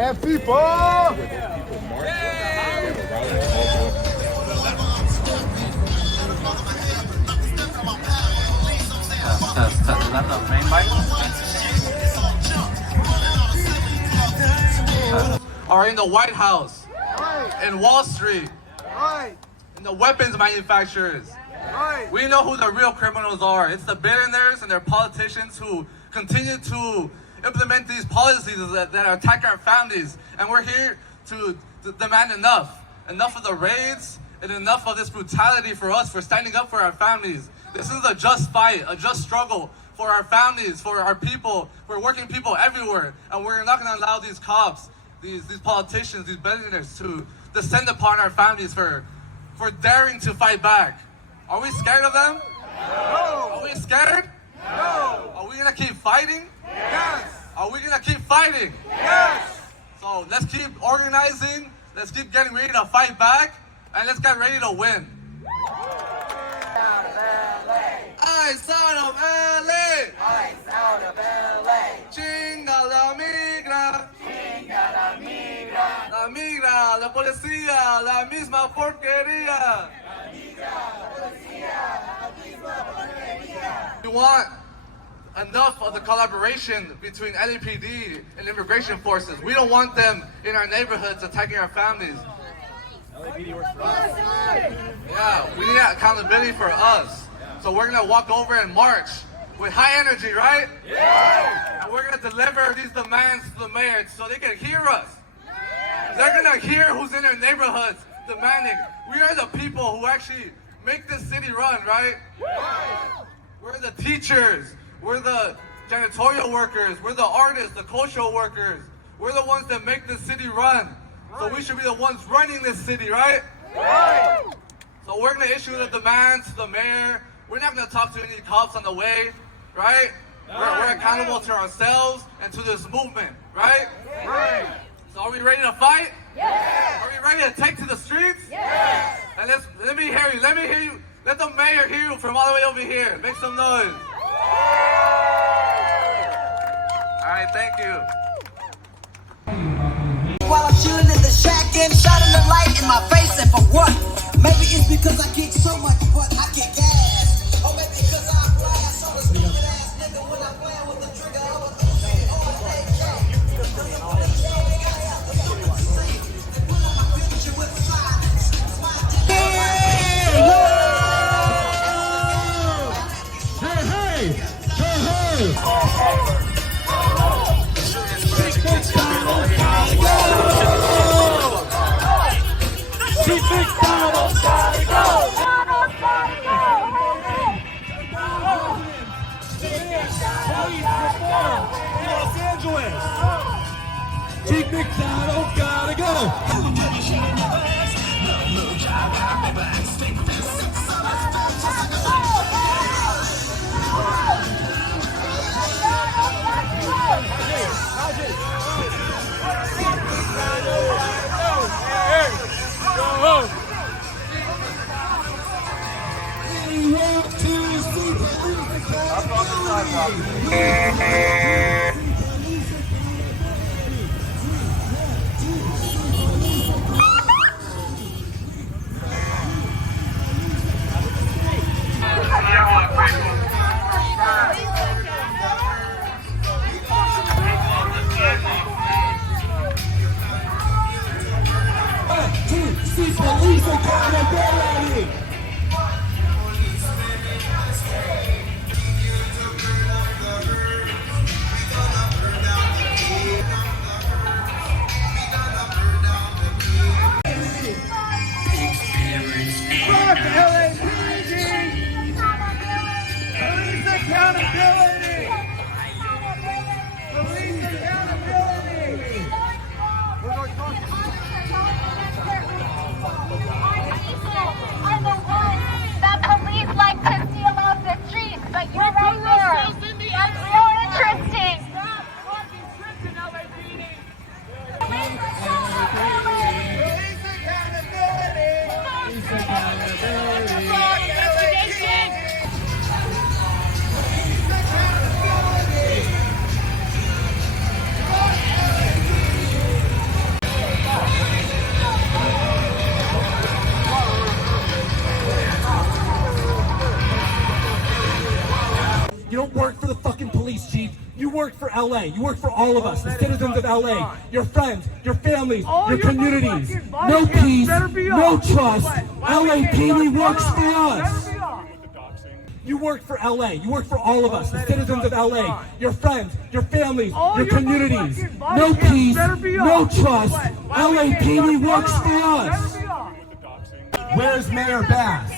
And people! Test. Is that the main mic? Are in the White House, in Wall Street, in the weapons manufacturers. We know who the real criminals are. It's the billionaires and their politicians who continue to implement these policies that attack our families. And we're here to demand enough. Enough of the raids and enough of this brutality for us, for standing up for our families. This is a just fight, a just struggle for our families, for our people, for working people everywhere. And we're not going to allow these cops, these politicians, these billionaires to descend upon our families for daring to fight back. Are we scared of them? No! Are we scared? No! Are we gonna keep fighting? Yes! Are we gonna keep fighting? Yes! So let's keep organizing, let's keep getting ready to fight back, and let's get ready to win. Eyes out of LA! Eyes out of LA! Chinga la migra! Chinga la migra! La migra, la policía, la misma porquería! We want enough of the collaboration between LAPD and immigration forces. We don't want them in our neighborhoods attacking our families. LAPD works for us. Yeah, we need accountability for us. So we're gonna walk over and march with high energy, right? Yeah! And we're gonna deliver these demands to the mayor so they can hear us. They're gonna hear who's in their neighborhoods demanding. We are the people who actually make this city run, right? We're the teachers, we're the janitorial workers, we're the artists, the cultural workers. We're the ones that make this city run. So we should be the ones running this city, right? So we're gonna issue the demands to the mayor. We're not gonna talk to any cops on the way, right? We're accountable to ourselves and to this movement, right? So are we ready to fight? Yes! Are we ready to take to the streets? Yes! And let me hear you. Let the mayor hear you from all the way over here. Make some noise. All right, thank you. While I'm chilling in the shack and shining the light in my face, and for what? Maybe it's because I kick so much, but I kick ass. Or maybe because I blast on a stupid ass nigga when I'm playing with the trigger. I was thinking all day, Chief McDonald gotta go. LA. You work for all of us, the citizens of LA, your friends, your families, your communities. No peace, no trust. LAPD works for us. You work for LA. You work for all of us, the citizens of LA, your friends, your families, your communities. No peace, no trust. LAPD works for us. Where's Mayor Bass?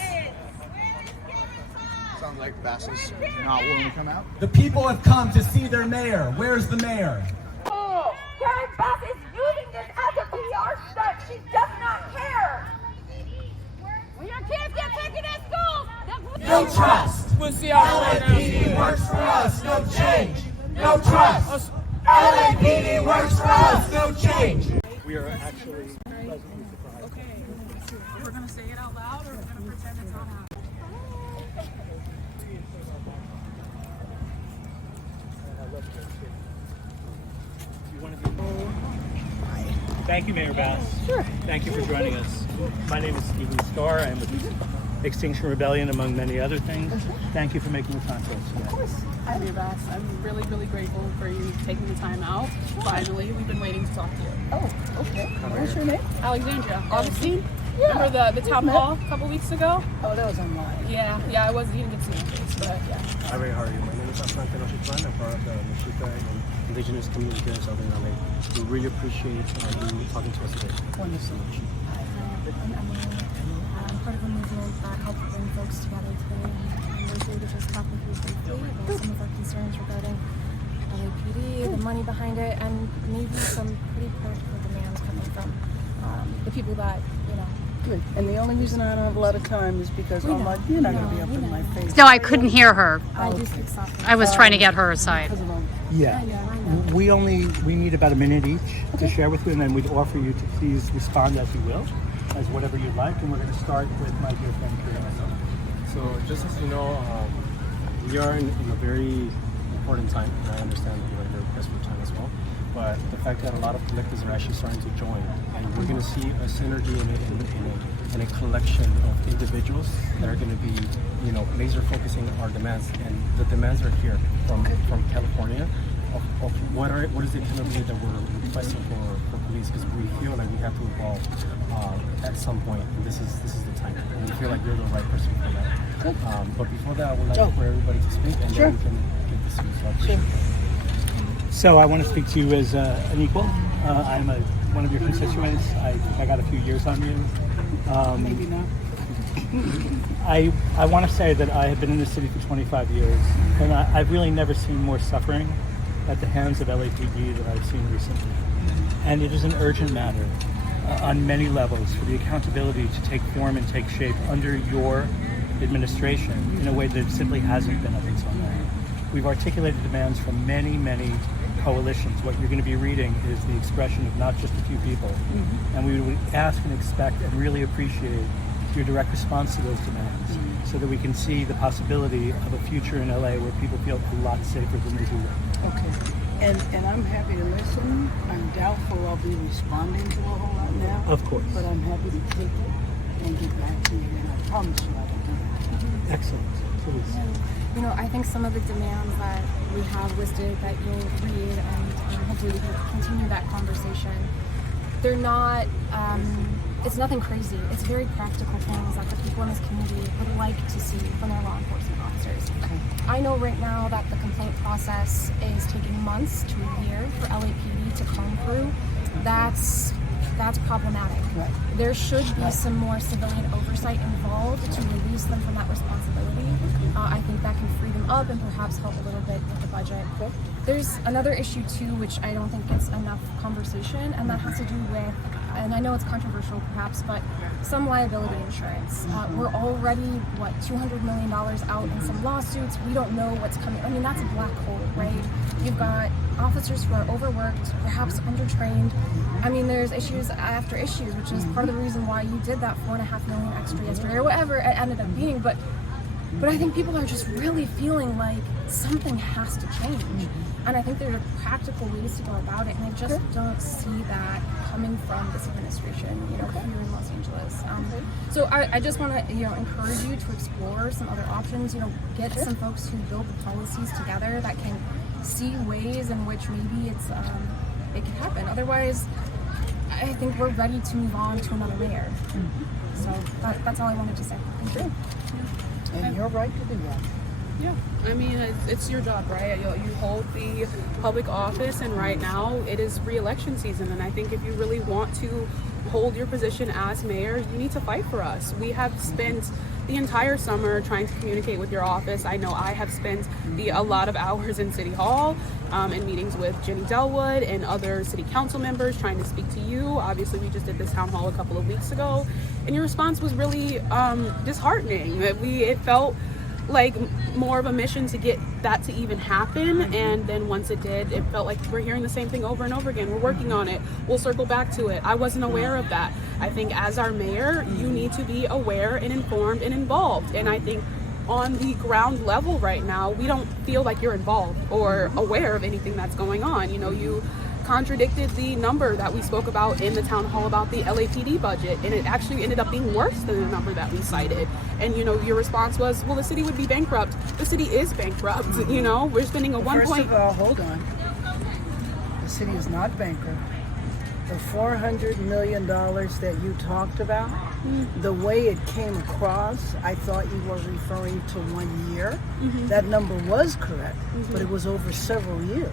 Sounds like Bass is not willing to come out. The people have come to see their mayor. Where's the mayor? Oh, Karen Bass is using this as a PR stunt. She does not care. When your kids get taken at school, No trust. We'll see how LAPD works for us. No change. No trust. LAPD works for us. No change. we are actually pleasantly surprised. Okay. We're going to say it out loud or we're going to pretend it's not happening? Thank you, Mayor Bass. Sure. Thank you for joining us. My name is Stephen Starr. I'm with Extinction Rebellion, among many other things. Thank you for making the time for us today. Of course. Hi, Mayor Bass. I'm really, really grateful for you taking the time out. Finally, we've been waiting to talk to you. Oh, okay. What's your name? Alexandria. Augustine? Yeah. Remember the town hall a couple weeks ago? Oh, that was online. Yeah, I wasn't even get to see my face, but yeah. Hi, Ray, how are you? My name is Asante Noshitran. I'm part of the Mexica and Indigenous community here in Southern LA. We really appreciate you talking to us today. Thank you so much. I'm Emily. I'm part of a movement that helped bring folks together today. And we're here to just talk with you briefly about some of our concerns regarding LAPD, the money behind it, and maybe some pretty practical demands coming from the people that, you know. Good. And the only reason I don't have a lot of time is because you're not going to be up in my face. No, I couldn't hear her. I do speak softly. I was trying to get her aside. Yeah. We need about a minute each to share with you, and then we'd offer you to please respond as you will, as whatever you'd like. And we're going to start with my dear friend Karen. So just as you know, we are in a very important time. And I understand that you're pressed for time as well. But the fact that a lot of collectives are actually starting to join, and we're going to see a synergy in a collection of individuals that are going to be, laser focusing on our demands. And the demands are here from California of what is the accountability that we're requesting for police, because we feel like we have to evolve at some point, and this is the time. And we feel like you're the right person for that. But before that, I would like for everybody to speak, and then we can get this in. So I appreciate it. So I want to speak to you as an equal. I'm one of your constituents. I think I got a few years on you. Maybe not. I want to say that I have been in this city for 25 years, and I've really never seen more suffering at the hands of LAPD than I've seen recently. And it is an urgent matter on many levels for the accountability to take form and take shape under your administration in a way that simply hasn't been up until now. We've articulated demands from many, many coalitions. What you're going to be reading is the expression of not just a few people. And we would ask and expect and really appreciate your direct response to those demands so that we can see the possibility of a future in LA where people feel a lot safer than they do right. Okay. And I'm happy to listen. I'm doubtful I'll be responding to a whole lot now. Of course. But I'm happy to take it and get back to you. And I promise you I will do that. Excellent. Please. You know, I think some of the demands that we have listed that you'll read, and hopefully we can continue that conversation, they're not, it's nothing crazy. It's very practical things that the people in this community would like to see from their law enforcement officers. I know right now that the complaint process is taking months to a year for LAPD to comb through. That's problematic. Right. There should be some more civilian oversight involved to release them from that responsibility. I think that can free them up and perhaps help a little bit with the budget. There's another issue too, which I don't think gets enough conversation, and that has to do with, and I know it's controversial perhaps, but some liability insurance. We're already, $200 million out in some lawsuits. We don't know what's coming. I mean, that's a black hole, right? You've got officers who are overworked, perhaps undertrained. I mean, there's issues after issues, which is part of the reason why you did that $4.5 million extra yesterday, or whatever it ended up being. But I think people are just really feeling like something has to change. And I think there are practical ways to go about it, and I just don't see that coming from this administration, here in Los Angeles. So I just want to, encourage you to explore some other options. Get some folks who build the policies together that can see ways in which maybe it can happen. Otherwise, I think we're ready to move on to another mayor. So that's all I wanted to say. Thank you. And you're right to do that. Yeah, I mean, it's your job, right? You hold the public office, and right now it is re-election season, and I think if you really want to hold your position as mayor, you need to fight for us. We have spent the entire summer trying to communicate with your office. I know I have spent a lot of hours in City Hall in meetings with Jenny Delwood and other city council members trying to speak to you. Obviously, we just did this town hall a couple of weeks ago, and your response was really disheartening. It felt like more of a mission to get that to even happen, and then once it did, it felt like we're hearing the same thing over and over again. We're working on it, we'll circle back to it. I wasn't aware of that. I think as our mayor, you need to be aware and informed and involved, and I think on the ground level right now, we don't feel like you're involved or aware of anything that's going on. You know, you contradicted the number that we spoke about in the town hall about the LAPD budget, and it actually ended up being worse than the number that we cited. And you know, your response was, well, the city would be bankrupt. The city is bankrupt. You know, we're spending First of all, hold on. The city is not bankrupt. The $400 million that you talked about, the way it came across, I thought you were referring to 1 year. That number was correct, but it was over several years.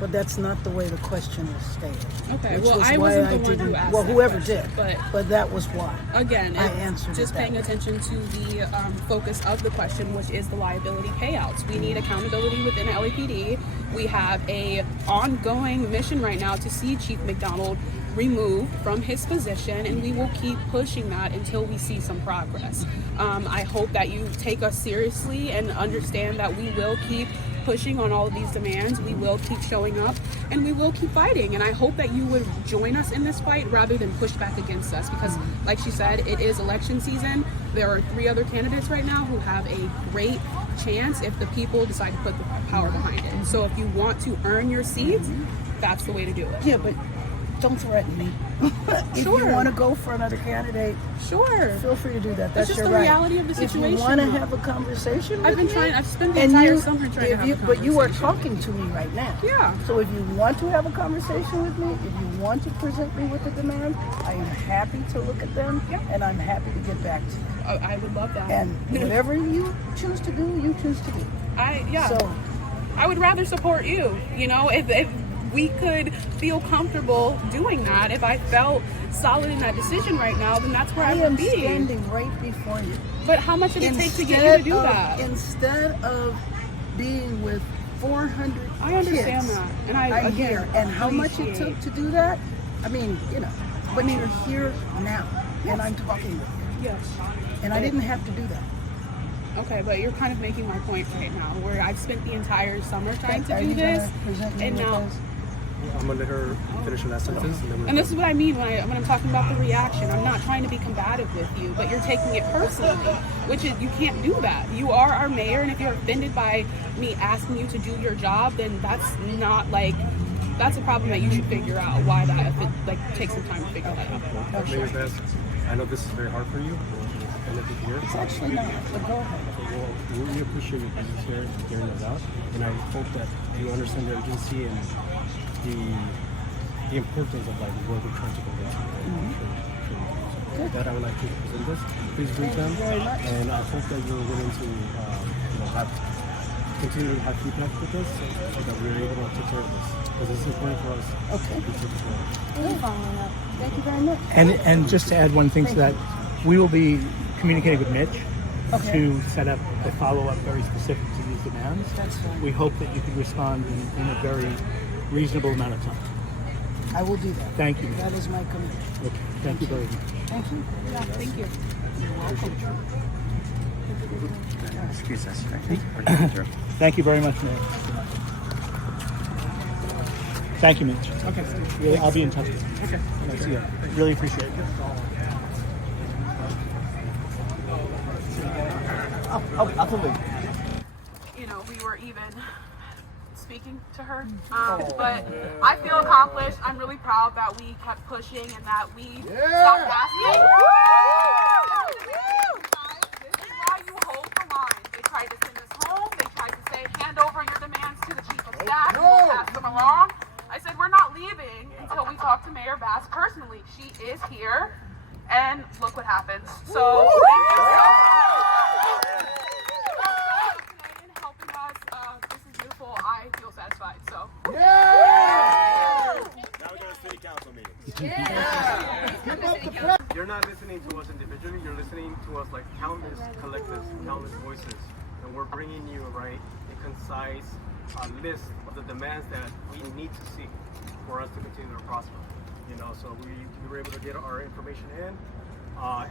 But that's not the way the question is stated. Okay, well, I wasn't the one who asked. Well, whoever did, but that was why. Again, I answered just paying attention to the focus of the question, which is the liability payouts. We need accountability within LAPD. We have a ongoing mission right now to see Chief McDonald removed from his position, and we will keep pushing that until we see some progress. I hope that you take us seriously and understand that we will keep pushing on all of these demands. We will keep showing up, and we will keep fighting, and I hope that you would join us in this fight rather than push back against us, because like she said, it is election season. There are 3 other candidates right now who have a great chance if the people decide to put the power behind it. So if you want to earn your seats, that's the way to do it. Yeah, but don't threaten me. If you want to go for another candidate, feel free to do that. That's just your the right. reality of the situation. If you want to have a conversation with me, I've spent the entire summer trying to have a conversation. But you are talking to me right now. Yeah. So if you want to have a conversation with me, if you want to present me with a demand, I am happy to look at them, and I'm happy to get back to you. I would love that. And whatever you choose to do, you choose to do. So I would rather support you. You know, if we could feel comfortable doing that, if I felt solid in that decision right now, then that's where I would be. I am standing right before you. But how much did it take to get you to do that? Instead of being with 400 I understand kids that, and I hear, and how much it took to do that. I mean, you know, but you're here now, and I'm talking with you. Yes. And I didn't have to do that. Okay, but you're kind of making my point right now, where I've spent the entire summer trying to do this, and now. I'm gonna let her finish her last sentence. And this is what I mean when I'm talking about the reaction. I'm not trying to be combative with you, but you're taking it personally, which is, you can't do that. You are our mayor, and if you're offended by me asking you to do your job, then that's not like, that's a problem that you should figure out, why that, if it like takes some time to figure that out. Mayor's Ness, I know this is very hard for you. It's actually not, but go ahead. Well, we appreciate your presence here and hearing us out, and I hope that you understand the urgency and the importance of like what we're trying to convey to you. That I would like to present this. Please read them, and I hope that you're willing to continue to have feedback with us so that we're able to take care of this, because it's important for us. Okay. Thank you very much. And just to add one thing to that, we will be communicating with Mitch to set up a follow-up very specific to these demands. That's fine. We hope that you can respond in a very reasonable amount of time. I will do that. Thank you. That is my commitment. Okay. Thank you very much. Thank you. Yeah, thank you. You're welcome. Excuse us. Thank you very much, Mayor. Thank you, Mitch. Okay. Really, I'll be in touch with you. Okay. Nice to see you. Really appreciate it. Absolutely. You know, we were even speaking to her, but I feel accomplished. I'm really proud that we kept pushing and that we stopped asking. This is why you hold the line. They tried to send us home. They tried to say, hand over your demands to the chief of staff will pass them along. I said we're not leaving until we talk to Mayor Bass personally. She is here, and look what happens. So thank you so much and helping us. This is beautiful. I feel satisfied. So. Now we go to city council meeting. You're not listening to us individually. You're listening to us like countless collectives, countless voices, and we're bringing you a concise list of the demands that we need to see for us to continue to prosper. So we were able to get our information in,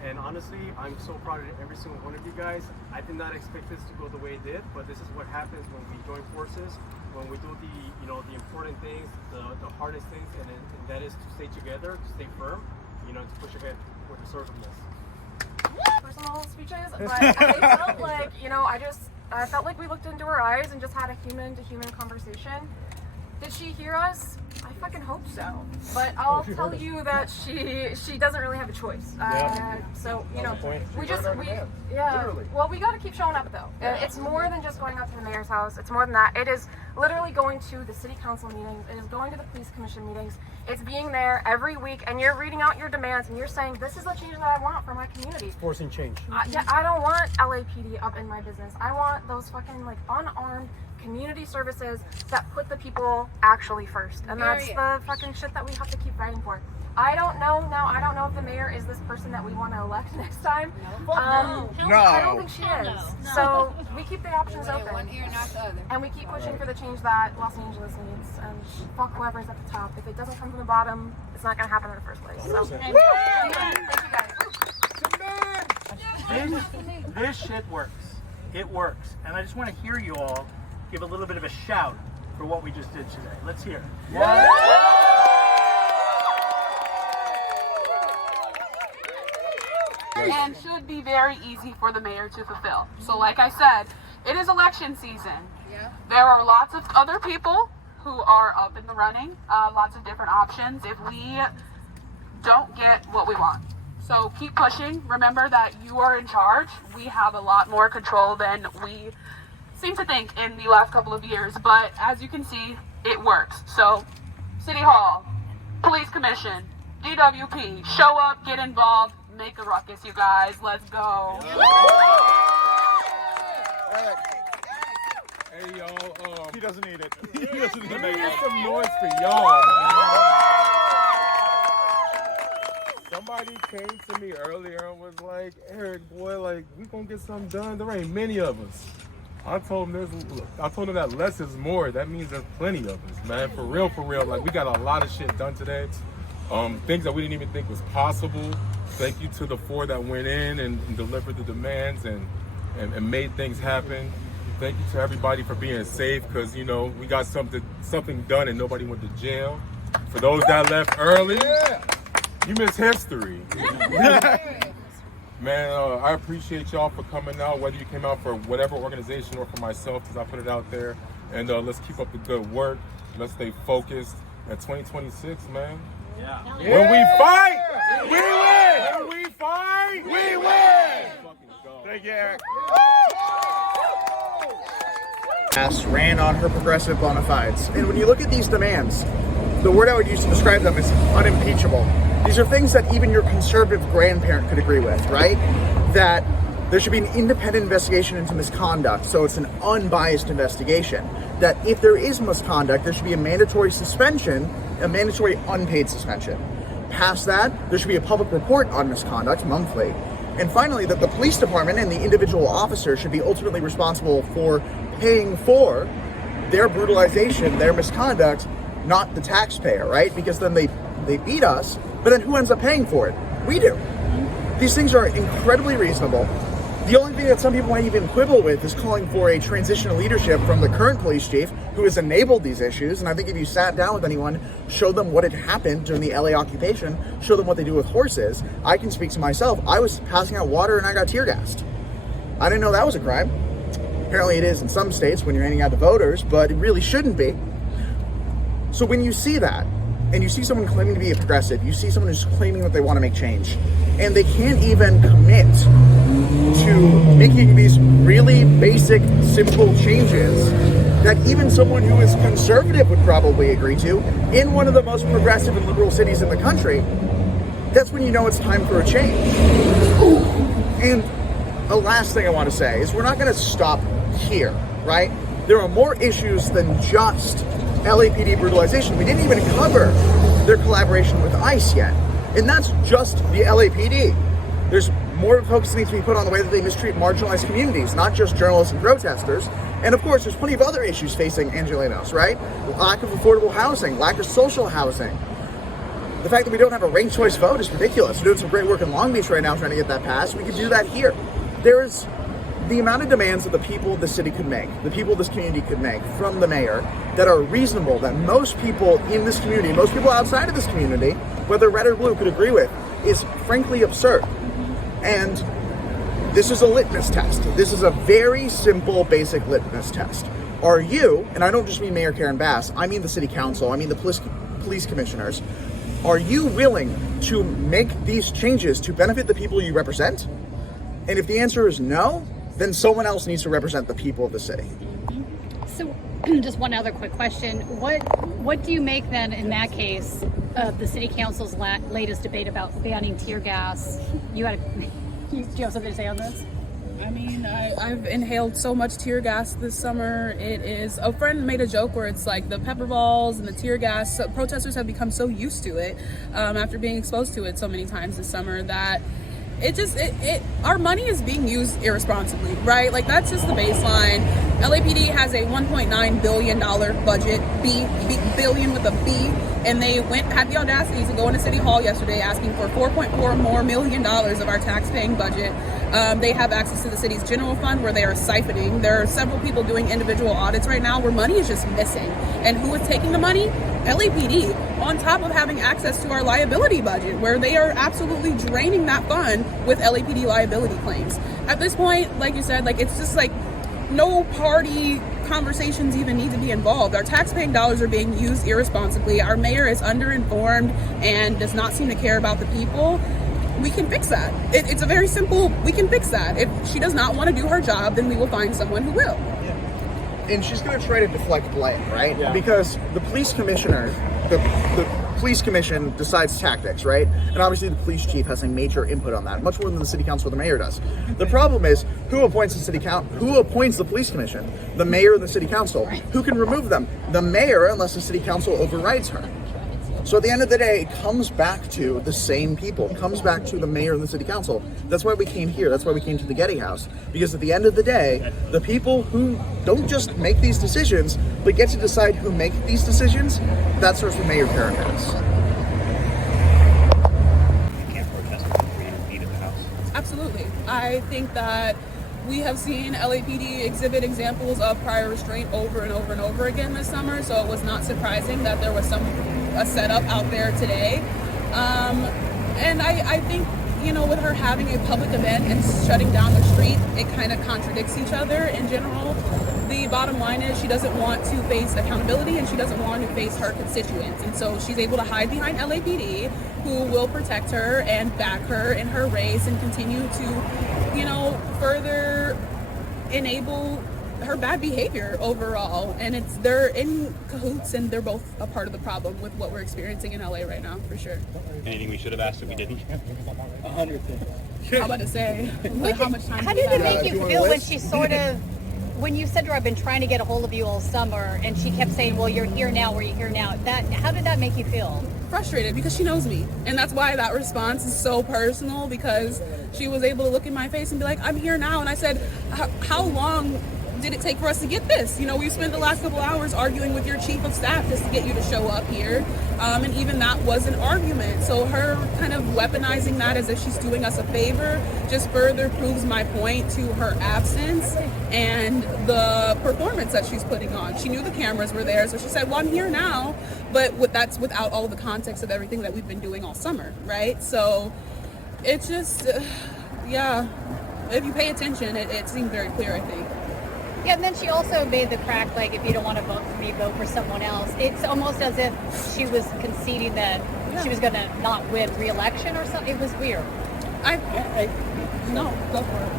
and honestly, I'm so proud of every single one of you guys. I did not expect this to go the way it did, but this is what happens when we join forces, when we do the important things, the hardest things, and that is to stay together, to stay firm, to push ahead with assertiveness. Personal speeches, but I felt like, I felt like we looked into her eyes and just had a human-to-human conversation. Did she hear us? I fucking hope so. But I'll tell you that she doesn't really have a choice. So, we got to keep showing up though. It's more than just going up to the mayor's house. It's more than that. It is literally going to the city council meetings. It is going to the police commission meetings. It's being there every week, and you're reading out your demands, and you're saying, this is the change that I want for my community. Forcing change. I don't want LAPD up in my business. I want those fucking unarmed community services that put the people actually first. And that's the fucking shit that we have to keep fighting for. I don't know if the mayor is this person that we want to elect next time. No. I don't think she is. No. So we keep the options open. One ear, not the other. And we keep pushing for the change that Los Angeles needs. And fuck whoever's at the top. If it doesn't come from the bottom, it's not going to happen in the first place. So. Thank you guys. This shit works. It works. And I just want to hear you all give a little bit of a shout for what we just did today. Let's hear it. Yeah. And should be very easy for the mayor to fulfill. So like I said, it is election season. Yeah. There are lots of other people who are up in the running, lots of different options if we don't get what we want. So keep pushing. Remember that you are in charge. We have a lot more control than we seem to think in the last couple of years, but as you can see, it works. So City Hall, Police Commission, DWP, show up, get involved, make a ruckus, you guys. Let's go. Hey y'all, he doesn't need it. He doesn't need it. Make some noise for y'all, man. Somebody came to me earlier and was like, Eric, boy, we gonna get something done. There ain't many of us. I told him that less is more. That means there's plenty of us, man. For real. We got a lot of shit done today. Things that we didn't even think was possible. Thank you to the 4 that went in and delivered the demands and made things happen. Thank you to everybody for being safe, because we got something done and nobody went to jail. For those that left early, you missed history. Man, I appreciate y'all for coming out, whether you came out for whatever organization or for myself, because I put it out there. And let's keep up the good work. Let's stay focused. At 2026, man. Yeah. When we fight, we win. When we fight, we win. Thank you, Eric. Ran on her progressive bona fides. And when you look at these demands, the word I would use to describe them is unimpeachable. These are things that even your conservative grandparent could agree with, right? That there should be an independent investigation into misconduct, so it's an unbiased investigation. That if there is misconduct, there should be a mandatory suspension, a mandatory unpaid suspension. Past that, there should be a public report on misconduct monthly. And finally, that the police department and the individual officer should be ultimately responsible for paying for their brutalization, their misconduct, not the taxpayer, right? Because then they beat us, but then who ends up paying for it? We do. These things are incredibly reasonable. The only thing that some people might even quibble with is calling for a transitional leadership from the current police chief who has enabled these issues. And I think if you sat down with anyone, showed them what had happened during the LA occupation, show them what they do with horses, I can speak to myself. I was passing out water and I got tear gassed. I didn't know that was a crime. Apparently it is in some states when you're handing out to voters, but it really shouldn't be. So when you see that, and you see someone claiming to be a progressive, you see someone who's claiming that they want to make change, and they can't even commit to making these really basic, simple changes that even someone who is conservative would probably agree to in one of the most progressive and liberal cities in the country, that's when you know it's time for a change. And the last thing I want to say is we're not going to stop here, right? There are more issues than just LAPD brutalization. We didn't even cover their collaboration with ICE yet. And that's just the LAPD. There's more focus that needs to be put on the way that they mistreat marginalized communities, not just journalists and protesters. And of course, there's plenty of other issues facing Angelenos, right? Lack of affordable housing, lack of social housing. The fact that we don't have a ranked choice vote is ridiculous. We're doing some great work in Long Beach right now trying to get that passed. We could do that here. There's the amount of demands that the people of the city could make, the people of this community could make from the mayor that are reasonable, that most people in this community, most people outside of this community, whether red or blue, could agree with, is frankly absurd. And this is a litmus test. This is a very simple, basic litmus test. Are you, and I don't just mean Mayor Karen Bass, I mean the city council, I mean the police commissioners, are you willing to make these changes to benefit the people you represent? And if the answer is no, then someone else needs to represent the people of the city. So just one other quick question. What do you make then in that case of the city council's latest debate about banning tear gas? Do you have something to say on this? I mean, I've inhaled so much tear gas this summer. A friend made a joke where it's like the pepper balls and the tear gas. So protesters have become so used to it after being exposed to it so many times this summer that our money is being used irresponsibly, right? Like, that's just the baseline. LAPD has a $1.9 billion budget, billion with a B, and they had the audacity to go into City Hall yesterday asking for $4.4 million of our tax-paying budget. They have access to the city's general fund where they are siphoning. There are several people doing individual audits right now where money is just missing. And who is taking the money? LAPD, on top of having access to our liability budget, where they are absolutely draining that fund with LAPD liability claims. At this point, like you said, it's just like no party conversations even need to be involved. Our tax-paying dollars are being used irresponsibly. Our mayor is underinformed and does not seem to care about the people. We can fix that. It's a very simple, we can fix that. If she does not want to do her job, then we will find someone who will. And she's going to try to deflect blame, right? Yeah. Because the police commissioner, the police commission decides tactics, right? And obviously the police chief has a major input on that, much more than the city council or the mayor does. The problem is, who appoints the police commission? The mayor and the city council. Who can remove them? The mayor, unless the city council overrides her. So at the end of the day, it comes back to the same people. It comes back to the mayor and the city council. That's why we came here. That's why we came to the Getty House. Because at the end of the day, the people who don't just make these decisions, but get to decide who make these decisions, that starts with Mayor Karen Bass. You can't protest for 300 feet of the house. Absolutely. I think that we have seen LAPD exhibit examples of prior restraint over and over and over again this summer, so it was not surprising that there was a setup out there today. And I think, with her having a public event and shutting down the street, it kind of contradicts each other in general. The bottom line is she doesn't want to face accountability and she doesn't want to face her constituents. And so she's able to hide behind LAPD, who will protect her and back her in her race and continue to, further enable her bad behavior overall. And they're in cahoots and they're both a part of the problem with what we're experiencing in LA right now, for sure. Anything we should have asked if we didn't? 100 things. How about to say? How much time? How did it make you feel when she when you said to her, I've been trying to get a hold of you all summer, and she kept saying, well, you're here now, where you're here now. How did that make you feel? Frustrated, because she knows me. And that's why that response is so personal, because she was able to look in my face and be like, I'm here now. And I said, how long did it take for us to get this? We spent the last couple hours arguing with your chief of staff just to get you to show up here. And even that was an argument. So her kind of weaponizing that as if she's doing us a favor just further proves my point to her absence and the performance that she's putting on. She knew the cameras were there, so she said, well, I'm here now, but that's without all the context of everything that we've been doing all summer, right? So it's just, if you pay attention, it seemed very clear, I think. Yeah, and then she also made the crack, if you don't want to vote for me, vote for someone else. It's almost as if she was conceding that she was going to not win re-election or something. It was weird. No, go for it.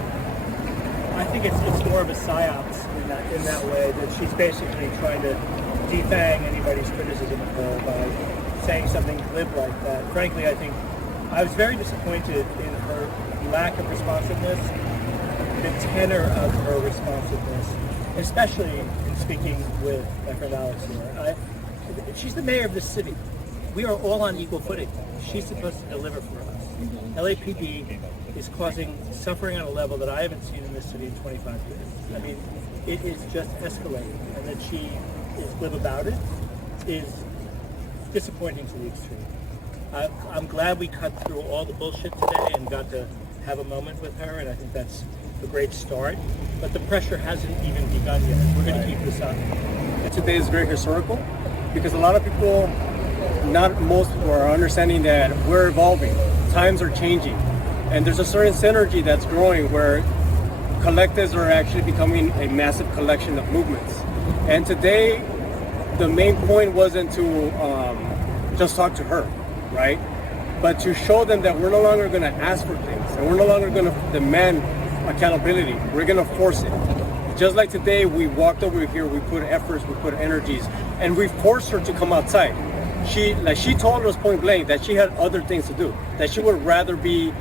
I think it's more of a psyops in that way, that she's basically trying to defang anybody's criticism of her by saying something glib like that. Frankly, I think I was very disappointed in her lack of responsiveness, the tenor of her responsiveness, especially in speaking with my friend Alex here. She's the mayor of this city. We are all on equal footing. She's supposed to deliver for us. LAPD is causing suffering on a level that I haven't seen in this city in 25 years. I mean, it is just escalating, and that she is glib about it is disappointing to the extreme. I'm glad we cut through all the bullshit today and got to have a moment with her, and I think that's a great start. But the pressure hasn't even begun yet. We're going to keep this up. Today is very historical because a lot of people, not most people, are understanding that we're evolving. Times are changing. And there's a certain synergy that's growing where collectives are actually becoming a massive collection of movements. And today, the main point wasn't to just talk to her, right? But to show them that we're no longer going to ask for things and we're no longer going to demand accountability. We're going to force it. Just like today, we walked over here, we put efforts, we put energies, and we forced her to come outside. She told us point blank that she had other things to do, that she would rather be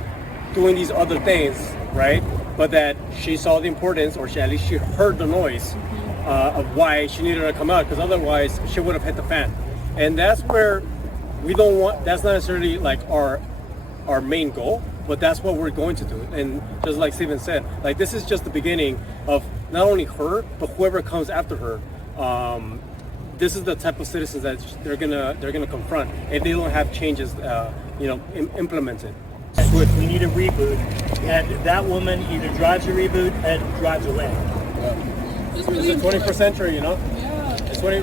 doing these other things, right? But that she saw the importance, or at least she heard the noise of why she needed to come out, because otherwise she would have hit the fan. And that's where we don't want, that's not necessarily like our main goal, but that's what we're going to do. And just like Steven said, like this is just the beginning of not only her, but whoever comes after her. This is the type of citizens that they're gonna confront if they don't have changes, implemented. We need a reboot, and that woman either drives a reboot and drives away. It's the 21st century, Yeah. We're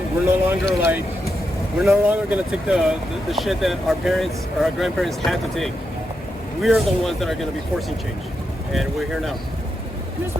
no longer gonna take the shit that our parents or our grandparents had to take. We are the ones that are gonna be forcing change, and we're here now. Here's the